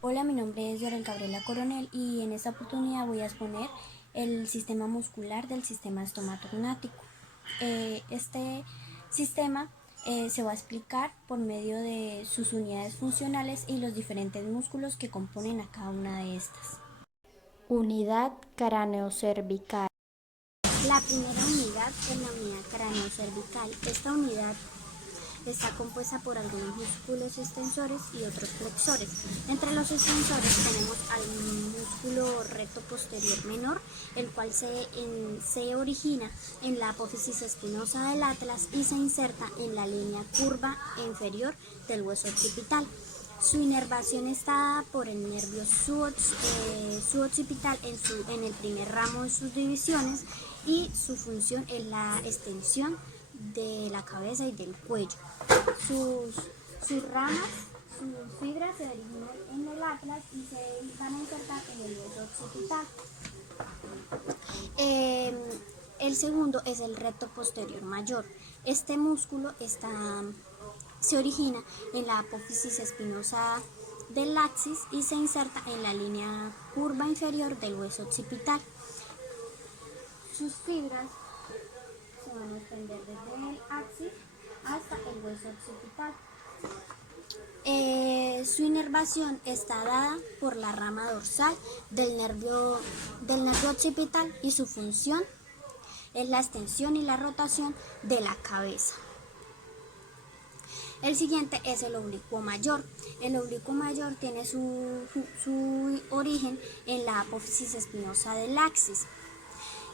Hola, mi nombre es Yorel Gabriela Coronel y en esta oportunidad voy a exponer el sistema muscular del sistema estomatognático. Este sistema se va a explicar por medio de sus unidades funcionales y los diferentes músculos que componen a cada una de estas. Unidad craneocervical. La primera unidad es la unidad craneocervical. Esta unidad está compuesta por algunos músculos extensores y otros flexores. Entre los extensores tenemos al músculo recto posterior menor, el cual se origina en la apófisis espinosa del atlas y se inserta en la línea curva inferior del hueso occipital. Su inervación está dada por el nervio suboccipital en el primer ramo de sus divisiones y su función es la extensión de la cabeza y del cuello. Sus ramas, sus fibras se originan en el atlas y se van a insertar en el hueso occipital. El segundo es el recto posterior mayor. Este músculo se origina en la apófisis espinosa del axis y se inserta en la línea curva inferior del hueso occipital. Sus fibras se van a extender desde el axis hasta el hueso occipital. Su inervación está dada por la rama dorsal del nervio occipital y su función es la extensión y la rotación de la cabeza. El siguiente es el oblicuo mayor. El oblicuo mayor tiene su origen en la apófisis espinosa del axis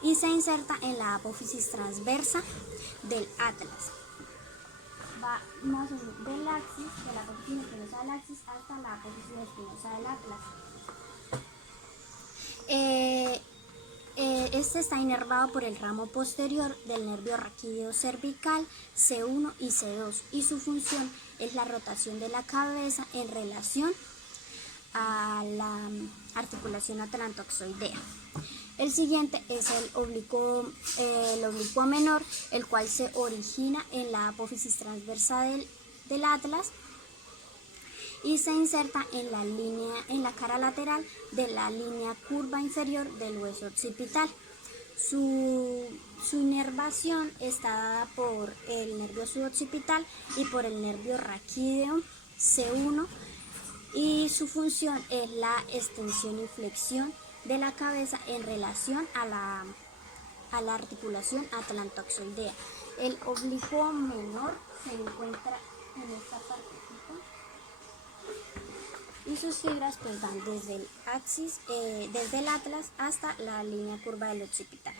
y se inserta en la apófisis transversa del atlas. Va más o menos del axis, de la apófisis espinosa del axis hasta la apófisis espinosa del atlas. Este está inervado por el ramo posterior del nervio raquídeo cervical C1 y C2 y su función es la rotación de la cabeza en relación a la articulación atlantoxoidea. El siguiente es el oblicuo menor, el cual se origina en la apófisis transversa del atlas y se inserta en la cara lateral de la línea curva inferior del hueso occipital. Su inervación está dada por el nervio suboccipital y por el nervio raquídeo C1 y su función es la extensión y flexión de la cabeza en relación a la articulación atlantoxoidea. El oblicuo menor se encuentra en esta parte y sus fibras pues van desde el axis, desde el atlas hasta la línea curva del occipital.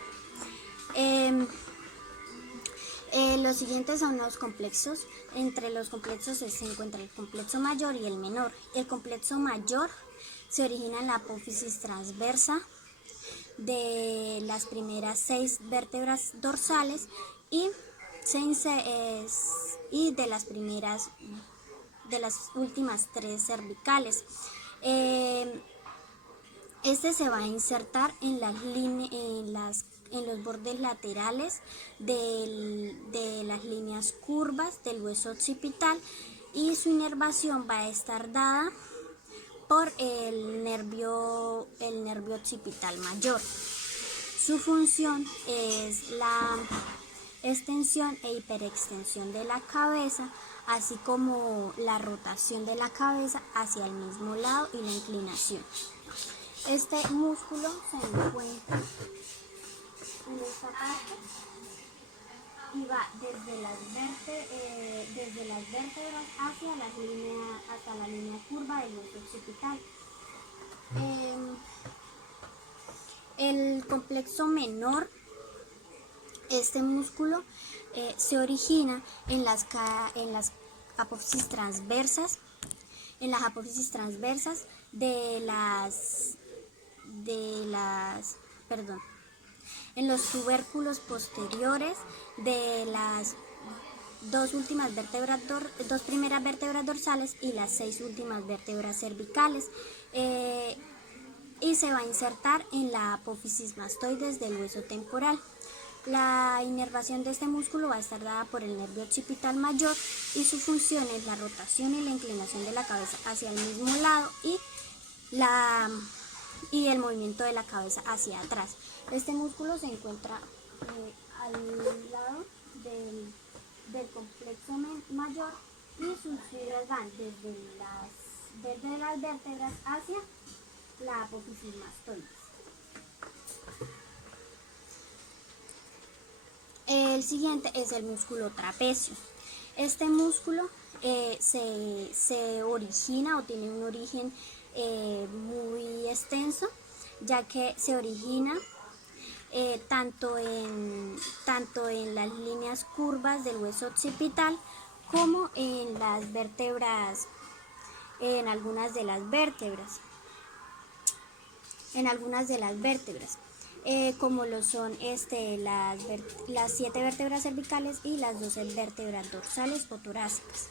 Los siguientes son los complexos. Entre los complexos se encuentra el complexo mayor y el menor. El complexo mayor se origina en la apófisis transversa de las primeras 6 vértebras dorsales y de las últimas 3 cervicales. Este se va a insertar en los bordes laterales de las líneas curvas del hueso occipital y su inervación va a estar dada por el nervio occipital mayor. Su función es la extensión e hiperextensión de la cabeza, así como la rotación de la cabeza hacia el mismo lado y la inclinación. Este músculo se encuentra en esta parte y va desde las vértebras hasta la línea curva del hueso occipital. El complexo menor, este músculo se origina en las apófisis transversas, en los tubérculos posteriores de las dos primeras vértebras dorsales y las 6 últimas vértebras cervicales. Y se va a insertar en la apófisis mastoides del hueso temporal. La inervación de este músculo va a estar dada por el nervio occipital mayor y su función es la rotación y la inclinación de la cabeza hacia el mismo lado y y el movimiento de la cabeza hacia atrás. Este músculo se encuentra al lado del complejo mayor y sus fibras van desde las vértebras hacia la apófisis mastoides. El siguiente es el músculo trapecio. Este músculo se origina o tiene un origen muy extenso, ya que se origina tanto en las líneas curvas del hueso occipital como en las vértebras, en algunas de las vértebras, como lo son las 7 vértebras cervicales y las 12 vértebras dorsales o torácicas.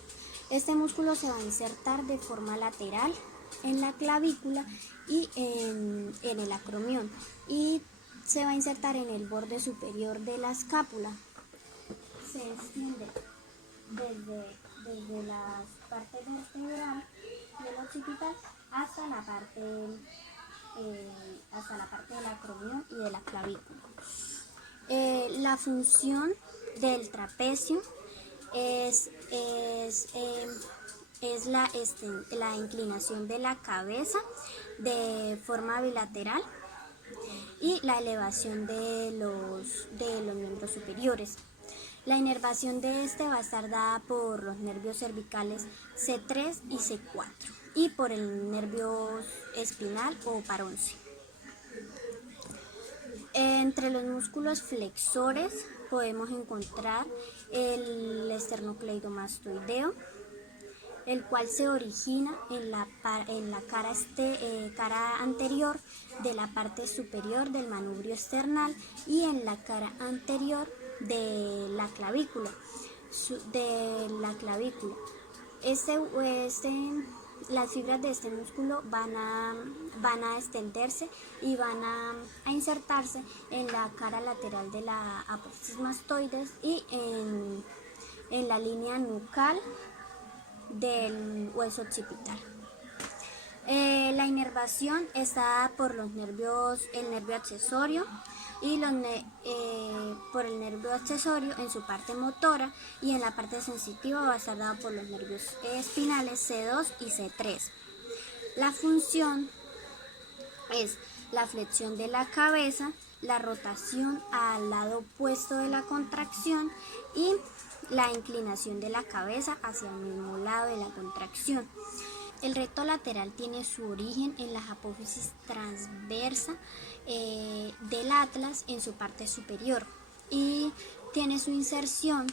Este músculo se va a insertar de forma lateral en la clavícula y en el acromión, y se va a insertar en el borde superior de la escápula. Se extiende desde la parte vertebral del occipital hasta la parte del acromión y de la clavícula. La función del trapecio es la inclinación de la cabeza de forma bilateral y la elevación de los miembros superiores. La inervación de este va a estar dada por los nervios cervicales C3 y C4 y por el nervio espinal o paróncio. Entre los músculos flexores podemos encontrar el esternocleidomastoideo, el cual se origina en la cara anterior de la parte superior del manubrio esternal y en la cara anterior de la clavícula. Las fibras de este músculo van a extenderse y van a insertarse en la cara lateral de la apófisis mastoides y en la línea nucal del hueso occipital. La inervación está dada por el nervio accesorio y por el nervio accesorio en su parte motora, y en la parte sensitiva va a estar dado por los nervios espinales C2 y C3. La función es la flexión de la cabeza, la rotación al lado opuesto de la contracción y la inclinación de la cabeza hacia el mismo lado de la contracción. El recto lateral tiene su origen en la apófisis transversa del atlas en su parte superior y tiene su inserción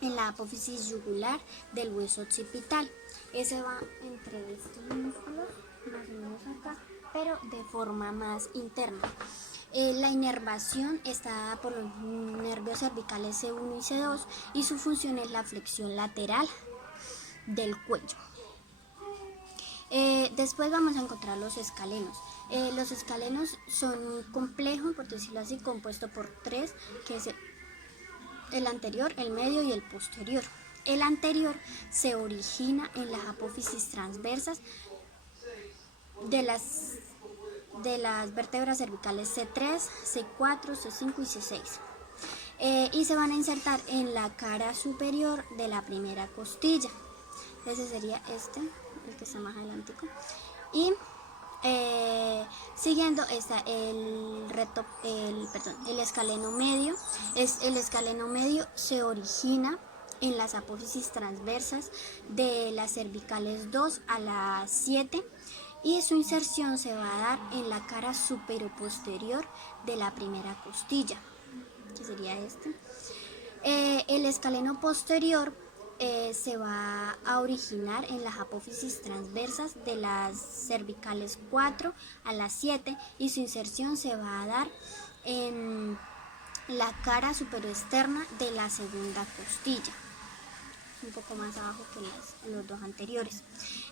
en la apófisis yugular del hueso occipital. Ese va entre estos músculos, más o menos acá, pero de forma más interna. La inervación está dada por los nervios cervicales C1 y C2 y su función es la flexión lateral del cuello. Después vamos a encontrar los escalenos. Los escalenos son un complejo, por decirlo así, compuesto por 3, que es el anterior, el medio y el posterior. El anterior se origina en las apófisis transversas de las vértebras cervicales C3, C4, C5 y C6. Y se van a insertar en la cara superior de la primera costilla. Ese sería el que está más adelantico. Y siguiendo está el escaleno medio. El escaleno medio se origina en las apófisis transversas de las cervicales 2 a las 7 y su inserción se va a dar en la cara superoposterior de la primera costilla, que sería el escaleno posterior se va a originar en las apófisis transversas de las cervicales 4 a las 7 y su inserción se va a dar en la cara superoexterna de la segunda costilla, un poco más abajo que los dos anteriores.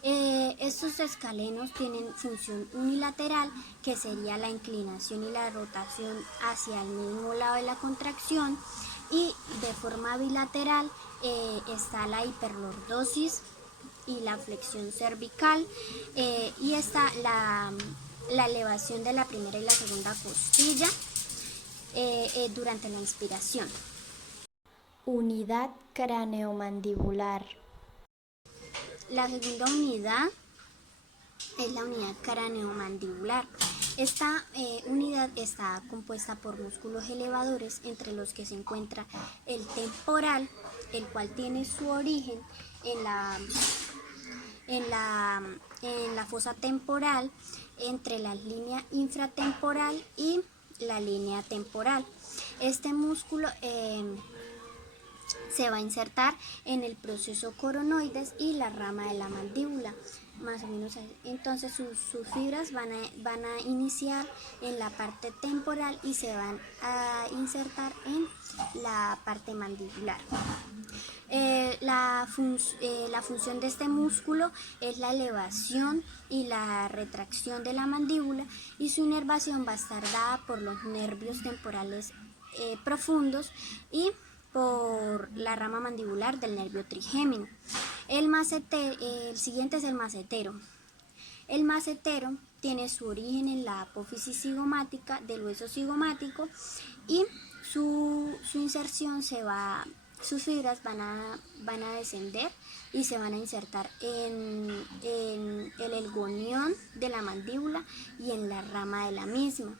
Estos escalenos tienen función unilateral, que sería la inclinación y la rotación hacia el mismo lado de la contracción, y de forma bilateral está la hiperlordosis y la flexión cervical, y está la elevación de la primera y la segunda costilla durante la inspiración. Unidad craneomandibular. La segunda unidad es la unidad craneomandibular. Esta unidad está compuesta por músculos elevadores, entre los que se encuentra el temporal, el cual tiene su origen en la fosa temporal, entre la línea infratemporal y la línea temporal. Este músculo se va a insertar en el proceso coronoides y la rama de la mandíbula, más o menos así. Entonces sus fibras van a iniciar en la parte temporal y se van a insertar en la parte mandibular. La función de este músculo es la elevación y la retracción de la mandíbula, y su inervación va a estar dada por los nervios temporales profundos y por la rama mandibular del nervio trigémino. El siguiente es el macetero. El macetero tiene su origen en la apófisis cigomática del hueso cigomático, y su inserción sus fibras van a descender y se van a insertar en el elgonión de la mandíbula y en la rama de la misma.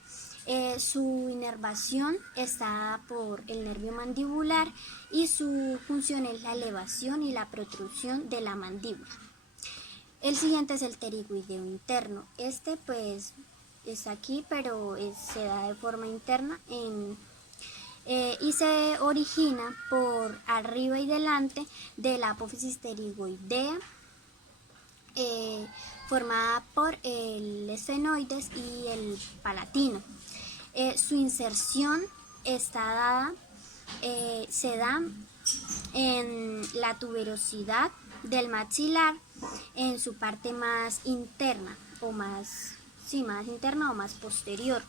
Su inervación está por el nervio mandibular y su función es la elevación y la protrusión de la mandíbula. El siguiente es el pterigoideo interno. Este pues está aquí, pero se da de forma interna y se origina por arriba y delante de la apófisis pterigoidea, formada por el esfenoides y el palatino. Su inserción se da en la tuberosidad del maxilar, en su parte más interna o más interna o más posterior.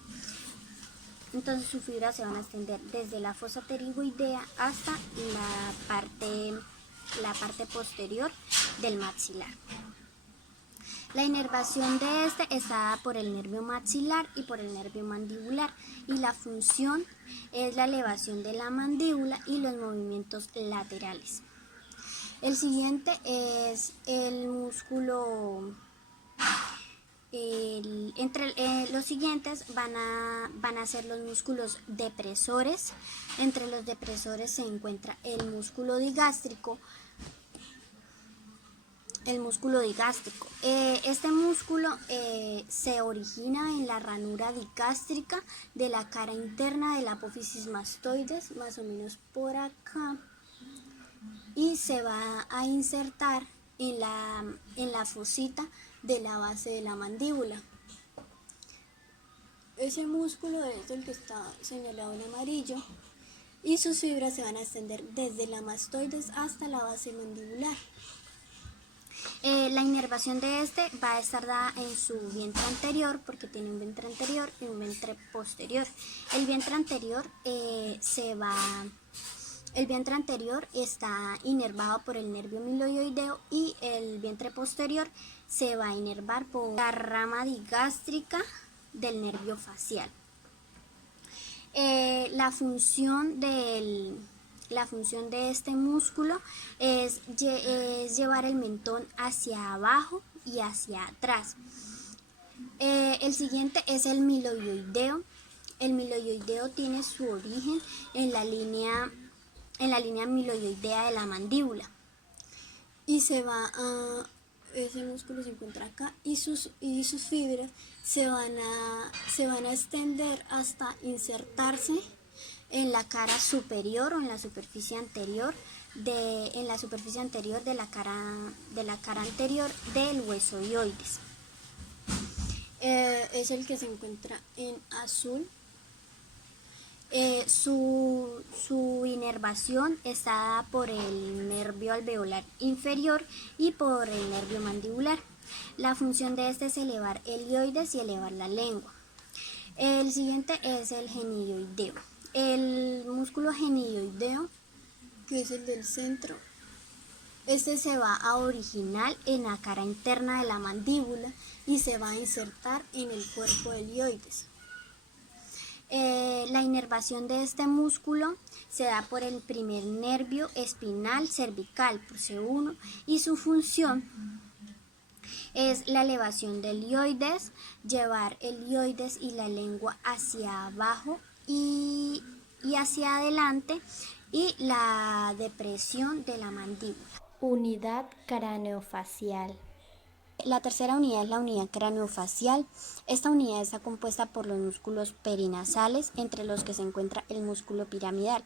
Entonces sus fibras se van a extender desde la fosa pterigoidea hasta la parte posterior del maxilar. La inervación de este está dada por el nervio maxilar y por el nervio mandibular, y la función es la elevación de la mandíbula y los movimientos laterales. El siguiente es el músculo. Los siguientes van a ser los músculos depresores. Entre los depresores se encuentra el músculo digástrico. Este músculo se origina en la ranura digástrica de la cara interna de la apófisis mastoides, más o menos por acá, y se va a insertar en la fosita de la base de la mandíbula. Ese músculo es el que está señalado en amarillo, y sus fibras se van a extender desde la mastoides hasta la base mandibular. La inervación de este va a estar dada en su vientre anterior, porque tiene un vientre anterior y un vientre posterior. El vientre anterior está inervado por el nervio miloioideo, y el vientre posterior se va a inervar por la rama digástrica del nervio facial. La función de este músculo es llevar el mentón hacia abajo y hacia atrás. El siguiente es el miloioideo. El miloioideo tiene su origen en la línea miloioidea de la mandíbula, y ese músculo se encuentra acá, y sus fibras se van a extender hasta insertarse en la cara superior o en la superficie anterior de la cara anterior del huesoioides. Es el que se encuentra en azul. Su inervación está dada por el nervio alveolar inferior y por el nervio mandibular. La función de este es elevar el hioides y elevar la lengua. El siguiente es el genioideo. El músculo genioideo, que es el del centro, Este se va a originar en la cara interna de la mandíbula y se va a insertar en el cuerpo delioides. La inervación de este músculo se da por el primer nervio espinal cervical, por C1, y su función es la elevación del hioides, llevar el hioides y la lengua hacia abajo y hacia adelante, y la depresión de la mandíbula. Unidad craneofacial. La tercera unidad es la unidad craneofacial. Esta unidad está compuesta por los músculos perinasales, entre los que se encuentra el músculo piramidal.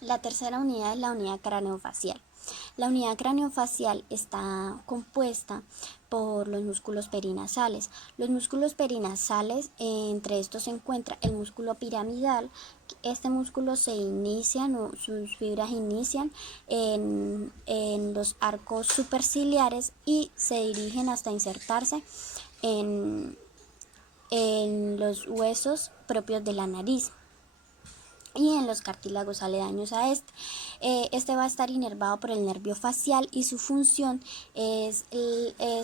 La tercera unidad es la unidad craneofacial. La unidad craneofacial está compuesta por los músculos perinasales. Los músculos perinasales, entre estos se encuentra el músculo piramidal. Este músculo sus fibras inician en los arcos superciliares y se dirigen hasta insertarse en los huesos propios de la nariz y en los cartílagos aledaños a este. Este va a estar inervado por el nervio facial y su función es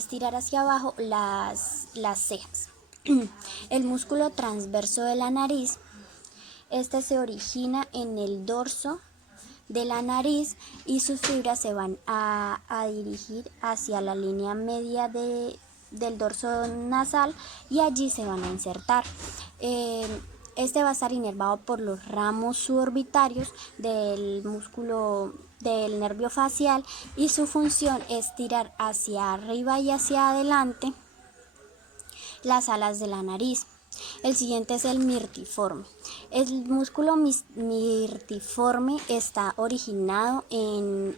tirar hacia abajo las cejas. El músculo transverso de la nariz, este se origina en el dorso de la nariz y sus fibras se van a dirigir hacia la línea media del dorso nasal y allí se van a insertar. Este va a estar inervado por los ramos suborbitarios del músculo del nervio facial y su función es tirar hacia arriba y hacia adelante las alas de la nariz. El siguiente es el mirtiforme. El músculo mirtiforme está originado en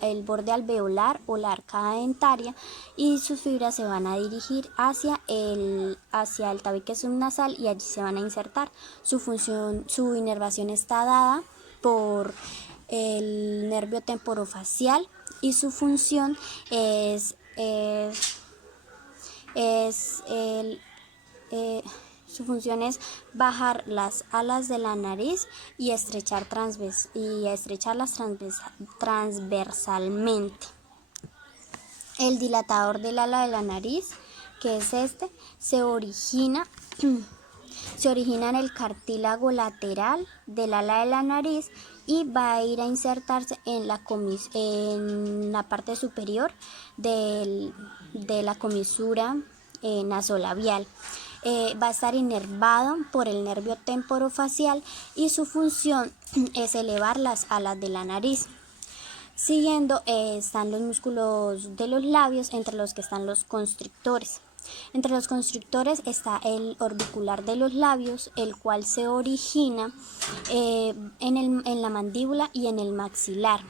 el borde alveolar o la arcada dentaria y sus fibras se van a dirigir hacia el tabique subnasal y allí se van a insertar. Su inervación está dada por el nervio temporofacial y su función su función es bajar las alas de la nariz y estrecharlas transversalmente. El dilatador del ala de la nariz, que es este, se origina en el cartílago lateral del ala de la nariz y va a ir a insertarse en la parte superior de la comisura nasolabial. Va a estar inervado por el nervio temporofacial y su función es elevar las alas de la nariz. Siguiendo están los músculos de los labios, entre los que están los constrictores. Entre los constrictores está el orbicular de los labios, el cual se origina en la mandíbula y en el maxilar.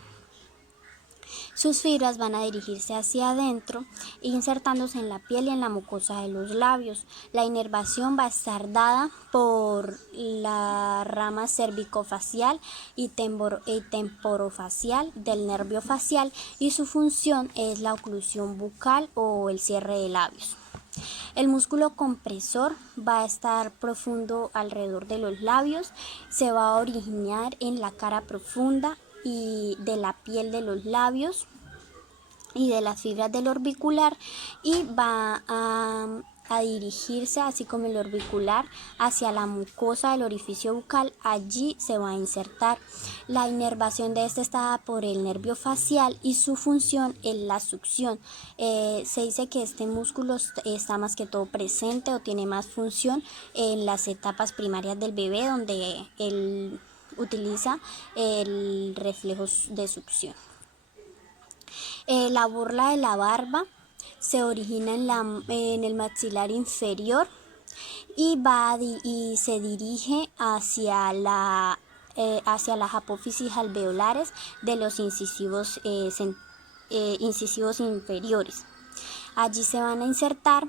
Sus fibras van a dirigirse hacia adentro, insertándose en la piel y en la mucosa de los labios. La inervación va a estar dada por la rama cervicofacial y temporofacial del nervio facial y su función es la oclusión bucal o el cierre de labios. El músculo compresor va a estar profundo alrededor de los labios, se va a originar en la cara profunda y de la piel de los labios y de las fibras del orbicular y va a dirigirse, así como el orbicular, hacia la mucosa del orificio bucal. Allí se va a insertar. La inervación de este está por el nervio facial y su función es la succión. Se dice que este músculo está más que todo presente o tiene más función en las etapas primarias del bebé, donde él utiliza el reflejo de succión. La borla de la barba se origina en el maxilar inferior y se dirige hacia las apófisis alveolares de los incisivos inferiores. Allí se van a insertar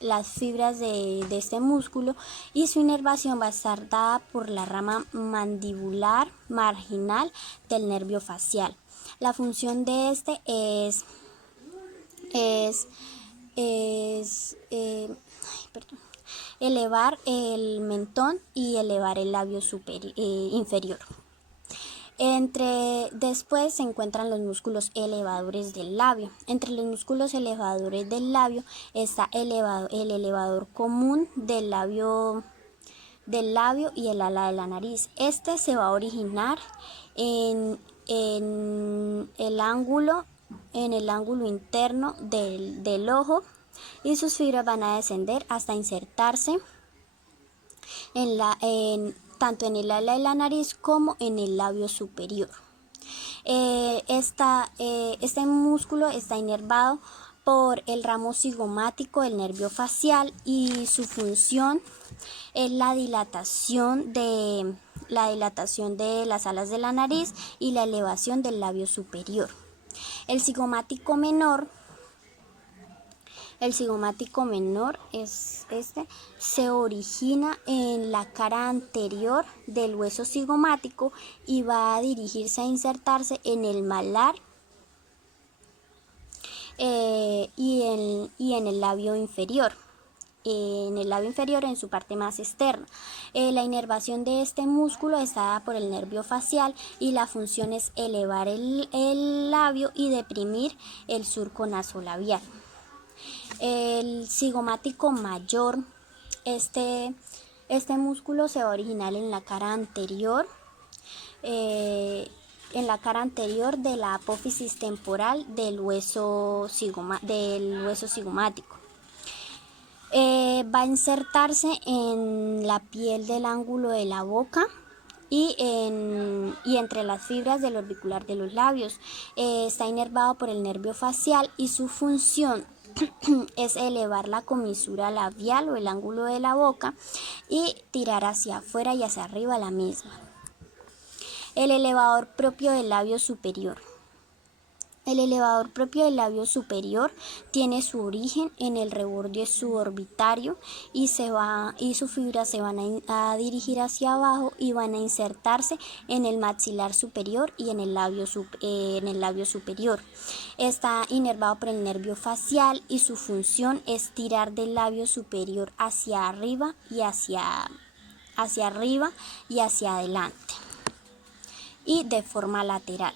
las fibras de este músculo y su inervación va a estar dada por la rama mandibular marginal del nervio facial. La función de este es elevar el mentón y elevar el labio inferior. Después se encuentran los músculos elevadores del labio. Entre los músculos elevadores del labio está el elevador común del labio y el ala de la nariz. Este se va a originar en el ángulo interno del ojo, y sus fibras van a descender hasta insertarse tanto en el ala de la nariz como en el labio superior. Este músculo está inervado por el ramo cigomático del nervio facial, y su función es la dilatación de las alas de la nariz y la elevación del labio superior. El cigomático menor se origina en la cara anterior del hueso cigomático y va a dirigirse a insertarse en el malar y en el labio inferior. En su parte más externa. La inervación de este músculo está dada por el nervio facial, y la función es elevar el labio y deprimir el surco nasolabial. El cigomático mayor, este músculo se va a originar en la cara anterior, de la apófisis temporal del hueso cigomático. Va a insertarse en la piel del ángulo de la boca y entre las fibras del orbicular de los labios. Está inervado por el nervio facial, y su función es elevar la comisura labial o el ángulo de la boca y tirar hacia afuera y hacia arriba la misma. El elevador propio del labio superior. El elevador propio del labio superior tiene su origen en el reborde suborbitario, y sus fibras se van a dirigir hacia abajo y van a insertarse en el maxilar superior y en el labio superior. Está inervado por el nervio facial, y su función es tirar del labio superior hacia arriba y hacia adelante, y de forma lateral.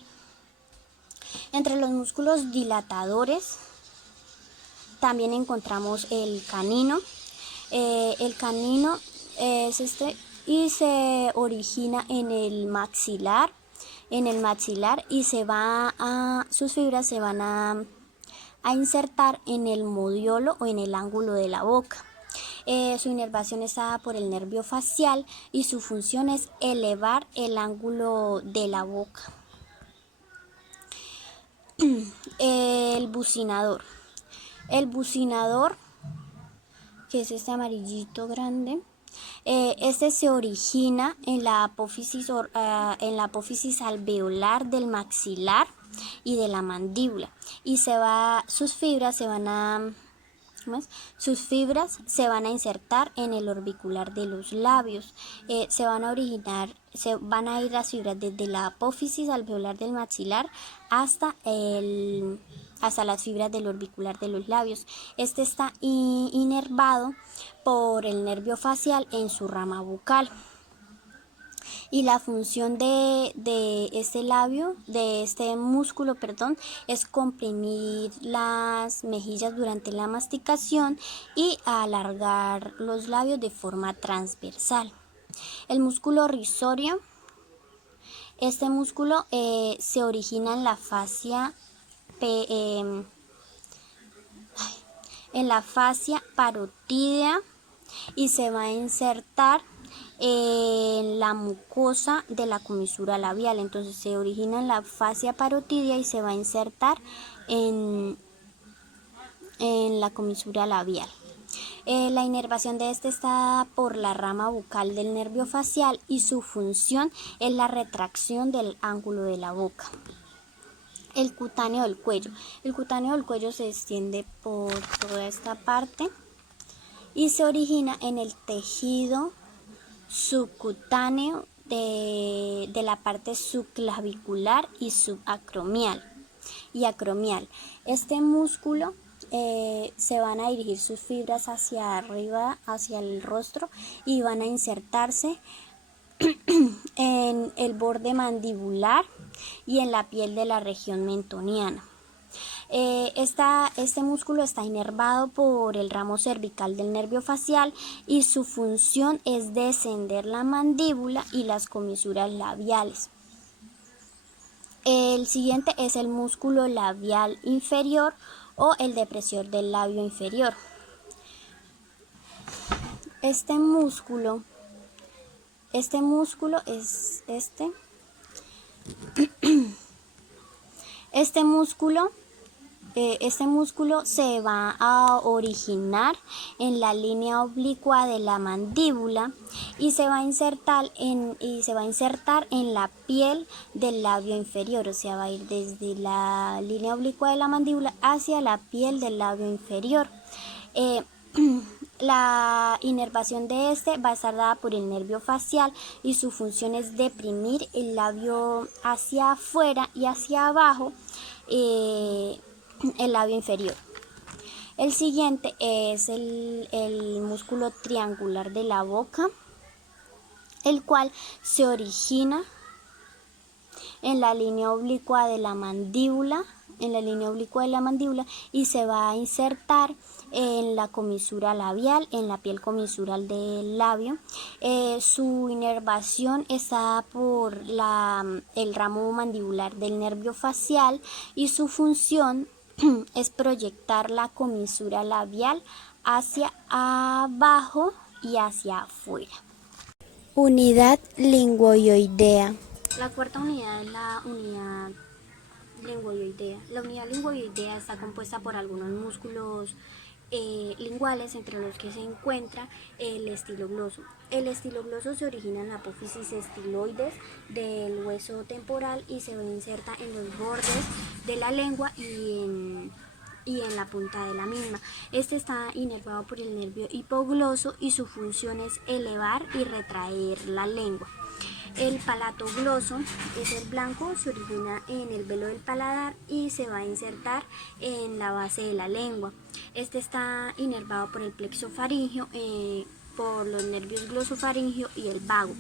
Entre los músculos dilatadores también encontramos el canino. El canino es y se origina en el maxilar, y sus fibras se van a insertar en el modiolo o en el ángulo de la boca. Su inervación está dada por el nervio facial, y su función es elevar el ángulo de la boca. El bucinador, que es este amarillito grande, este se origina en la apófisis alveolar del maxilar y de la mandíbula, y sus fibras se van a insertar en el orbicular de los labios. Van a ir las fibras desde la apófisis alveolar del maxilar hasta las fibras del orbicular de los labios. Este está inervado por el nervio facial en su rama bucal. Y la función de este músculo, es comprimir las mejillas durante la masticación y alargar los labios de forma transversal. El músculo risorio, este músculo se origina en la fascia parotídea, y se va a insertar en la mucosa de la comisura labial. Entonces se origina en la fascia parotídea y se va a insertar en la comisura labial. La inervación de este está por la rama bucal del nervio facial, y su función es la retracción del ángulo de la boca. El cutáneo del cuello. El cutáneo del cuello se extiende por toda esta parte y se origina en el tejido subcutáneo de la parte subclavicular y subacromial y acromial. Este músculo se van a dirigir sus fibras hacia arriba, hacia el rostro, y van a insertarse en el borde mandibular y en la piel de la región mentoniana. Este músculo está inervado por el ramo cervical del nervio facial y su función es descender la mandíbula y las comisuras labiales. El siguiente es el músculo labial inferior o el depresor del labio inferior. Este músculo es este. Este músculo se va a originar en la línea oblicua de la mandíbula y se va a insertar en la piel del labio inferior, o sea, va a ir desde la línea oblicua de la mandíbula hacia la piel del labio inferior. La inervación de este va a estar dada por el nervio facial y su función es deprimir el labio hacia afuera y hacia abajo, el labio inferior. El siguiente es el músculo triangular de la boca, el cual se origina en la línea oblicua de la mandíbula, y se va a insertar en la comisura labial, en la piel comisural del labio. Su inervación está por el ramo mandibular del nervio facial y su función es proyectar la comisura labial hacia abajo y hacia afuera. Unidad linguoidea. La cuarta unidad es la unidad linguoidea. La unidad linguoidea está compuesta por algunos músculos linguales, entre los que se encuentra el estilogloso. El estilogloso se origina en la apófisis estiloides del hueso temporal y se inserta en los bordes de la lengua y en la punta de la misma. Este está inervado por el nervio hipogloso y su función es elevar y retraer la lengua. El palatogloso es el blanco, se origina en el velo del paladar y se va a insertar en la base de la lengua. Este está inervado por el plexo faríngeo, por los nervios glosofaríngeo y el vago.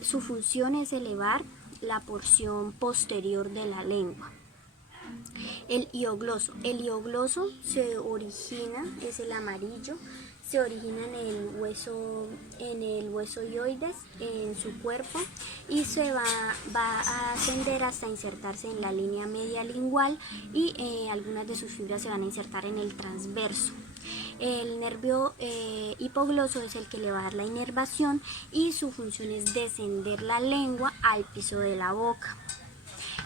Su función es elevar la porción posterior de la lengua. El hiogloso. El hiogloso se origina, es el amarillo, se origina en el hueso hioides, en su cuerpo, y se va a ascender hasta insertarse en la línea media lingual y algunas de sus fibras se van a insertar en el transverso. El nervio hipogloso es el que le va a dar la inervación y su función es descender la lengua al piso de la boca.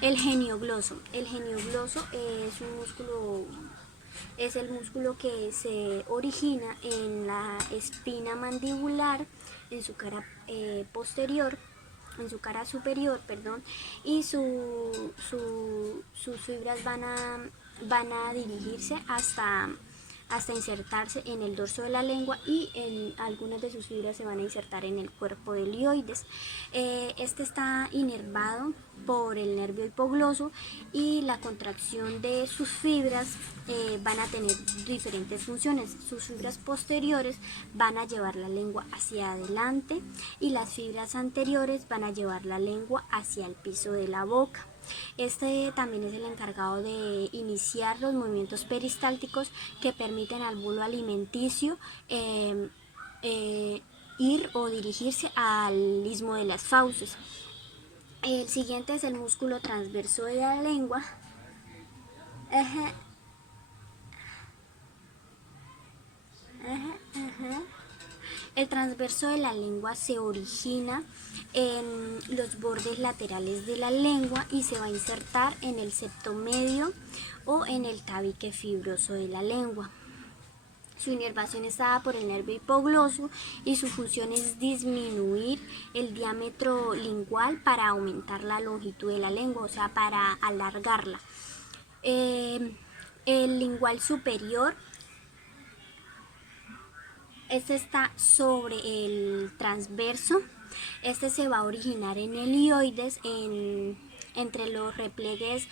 El geniogloso. El geniogloso es el músculo que se origina en la espina mandibular, en su cara superior, y sus fibras van a dirigirse hasta insertarse en el dorso de la lengua y en algunas de sus fibras se van a insertar en el cuerpo del hioides. Este está inervado por el nervio hipogloso y la contracción de sus fibras van a tener diferentes funciones. Sus fibras posteriores van a llevar la lengua hacia adelante y las fibras anteriores van a llevar la lengua hacia el piso de la boca. Este también es el encargado de iniciar los movimientos peristálticos que permiten al bulbo alimenticio ir o dirigirse al istmo de las fauces. El siguiente es el músculo transverso de la lengua. El transverso de la lengua se origina en los bordes laterales de la lengua y se va a insertar en el septo medio o en el tabique fibroso de la lengua. Su inervación está dada por el nervio hipogloso y su función es disminuir el diámetro lingual para aumentar la longitud de la lengua, o sea, para alargarla. El lingual superior, este está sobre el transverso. Este se va a originar en el hioides, entre los repliegues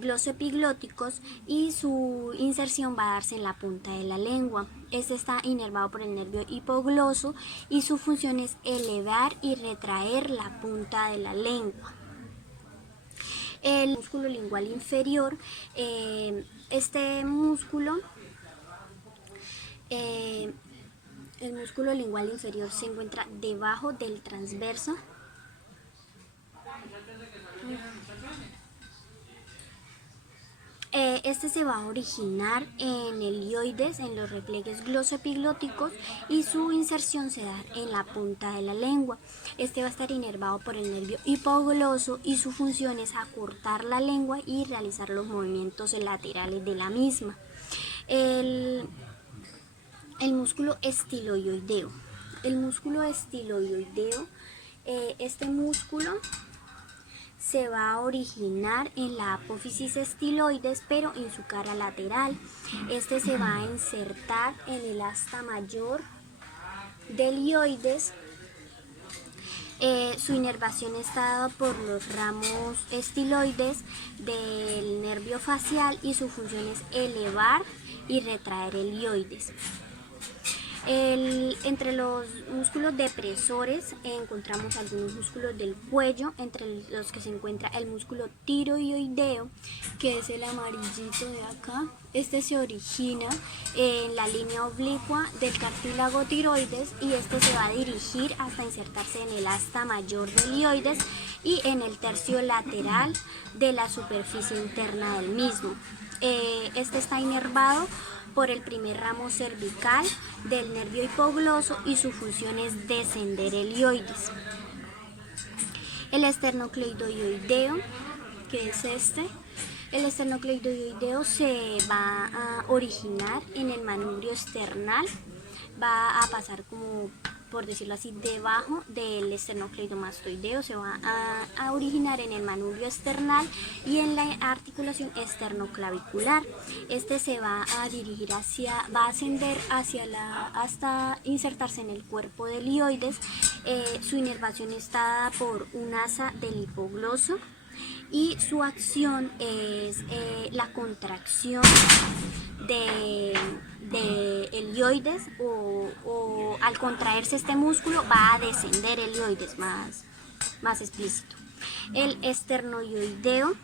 glosoepiglóticos y su inserción va a darse en la punta de la lengua. Este está inervado por el nervio hipogloso y su función es elevar y retraer la punta de la lengua. El músculo lingual inferior, este músculo, el músculo lingual inferior se encuentra debajo del transverso. Este se va a originar en el hioides, en los repliegues glosoepiglóticos, y su inserción se da en la punta de la lengua. Este va a estar inervado por el nervio hipogloso y su función es acortar la lengua y realizar los movimientos laterales de la misma. El músculo estiloioideo. El músculo estiloioideo, este músculo se va a originar en la apófisis estiloides, pero en su cara lateral. Este se va a insertar en el asta mayor del hioides. Su inervación está dada por los ramos estiloides del nervio facial y su función es elevar y retraer el hioides. Entre los músculos depresores encontramos algunos músculos del cuello, entre los que se encuentra el músculo tiroideo, que es el amarillito de acá. Este se origina en la línea oblicua del cartílago tiroides y este se va a dirigir hasta insertarse en el asta mayor del hioides y en el tercio lateral de la superficie interna del mismo. Este está inervado por el primer ramo cervical del nervio hipogloso y su función es descender el hioides. El esternocleidoideo, que es el esternocleidoideo se va a originar en el manubrio esternal, va a pasar como, por decirlo así, debajo del esternocleidomastoideo, se va a originar en el manubrio esternal y en la articulación esternoclavicular. Este se va a dirigir va a ascender hasta insertarse en el cuerpo del hioides. Su inervación está dada por un asa del hipogloso y su acción es la contracción el hioides o al contraerse este músculo va a descender el hioides más explícito. El esternoioideo,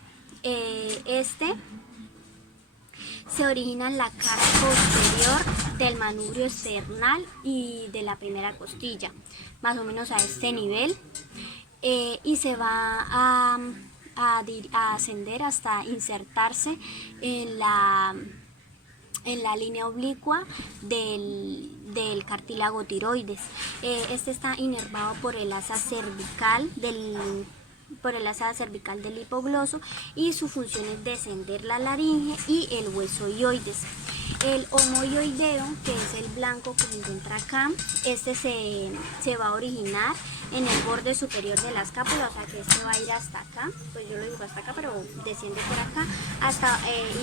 se origina en la cara posterior del manubrio esternal y de la primera costilla, más o menos a este nivel, y se va a ascender hasta insertarse en la línea oblicua del cartílago tiroides. Este está inervado por el asa cervical del hipogloso y su función es descender la laringe y el hueso hioides. El homoioideo, que es el blanco que se encuentra acá, este se va a originar en el borde superior de la escápula, o sea que este va a ir hasta acá, pues yo lo dibujo hasta acá, pero desciende por acá hasta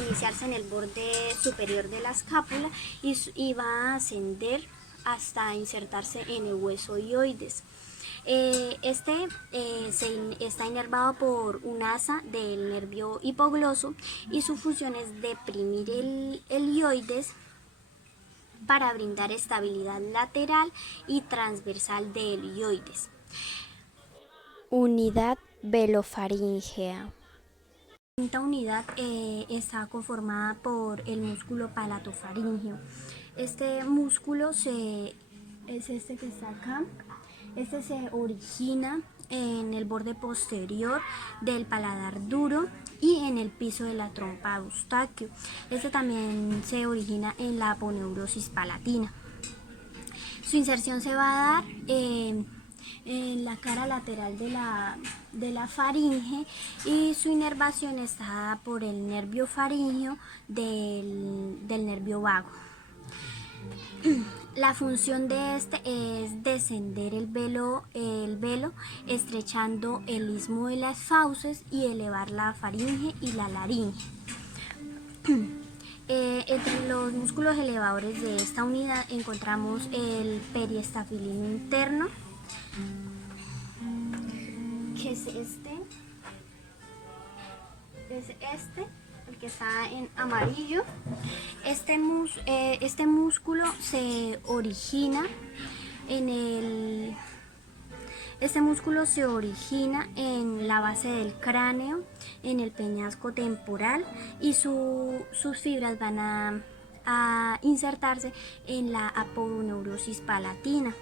iniciarse en el borde superior de la escápula y va a ascender hasta insertarse en el hueso hioides. Está inervado por un asa del nervio hipogloso y su función es deprimir el hioides para brindar estabilidad lateral y transversal del hioides. Unidad velofaríngea. La quinta unidad está conformada por el músculo palatofaríngeo. Este músculo es este que está acá. Este se origina en el borde posterior del paladar duro y en el piso de la trompa de Eustaquio. Este también se origina en la aponeurosis palatina. Su inserción se va a dar en la cara lateral de la faringe y su inervación está dada por el nervio faríngeo del nervio vago. La función de este es descender el velo estrechando el istmo de las fauces y elevar la faringe y la laringe. Entre los músculos elevadores de esta unidad encontramos el periestafilino interno, que es este. es este, el que está en amarillo. Este músculo se origina en la base del cráneo, en el peñasco temporal, y sus fibras van a insertarse en la aponeurosis palatina.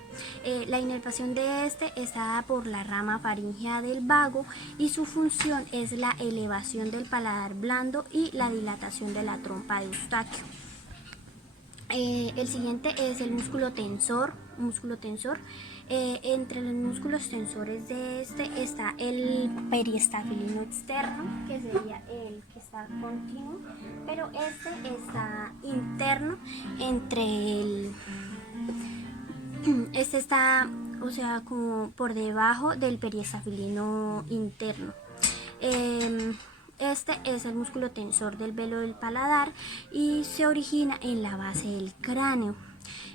La inervación de este está dada por la rama faríngea del vago y su función es la elevación del paladar blando y la dilatación de la trompa de Eustaquio. El siguiente es el músculo tensor. Entre los músculos tensores de este está el periestafilino externo, que sería el que está continuo, pero este está interno este está, o sea, como por debajo del periestafilino interno. Este es el músculo tensor del velo del paladar y se origina en la base del cráneo,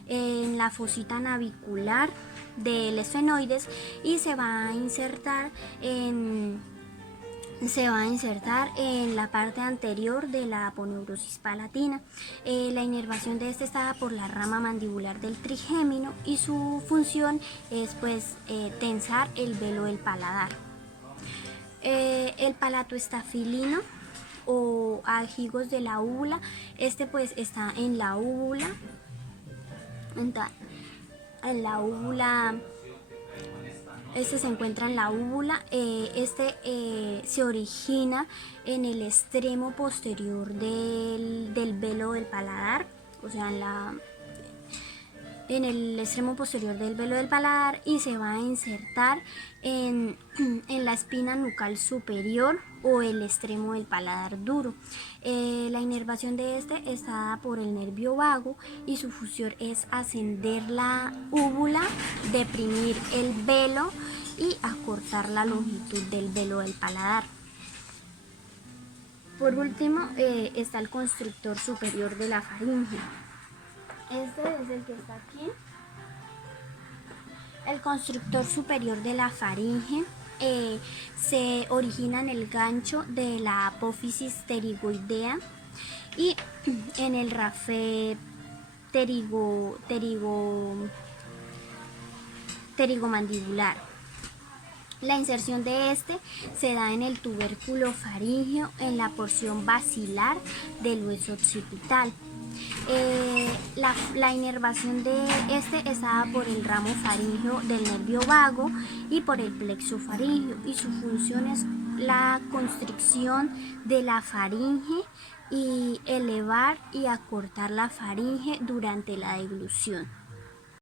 en la fosita navicular del esfenoides, y se va a insertar en la parte anterior de la aponeurosis palatina. La inervación de este está por la rama mandibular del trigémino y su función es tensar el velo del paladar. El palatoestafilino o aljigos de la úvula, este pues está en la úvula, este se encuentra en la úvula. Se origina en el extremo posterior del velo del paladar, o sea, en el extremo posterior del velo del paladar, y se va a insertar en la espina nucal superior o el extremo del paladar duro. La inervación de este está dada por el nervio vago y su función es ascender la úvula, deprimir el velo y acortar la longitud del velo del paladar. Por último está el constrictor superior de la faringe. Este es el que está aquí. El constrictor superior de la faringe se origina en el gancho de la apófisis pterigoidea y en el rafe pterigomandibular. La inserción de este se da en el tubérculo faríngeo, en la porción basilar del hueso occipital. La inervación de este está dada por el ramo faríngeo del nervio vago y por el plexo faríngeo, y su función es la constricción de la faringe y elevar y acortar la faringe durante la deglución.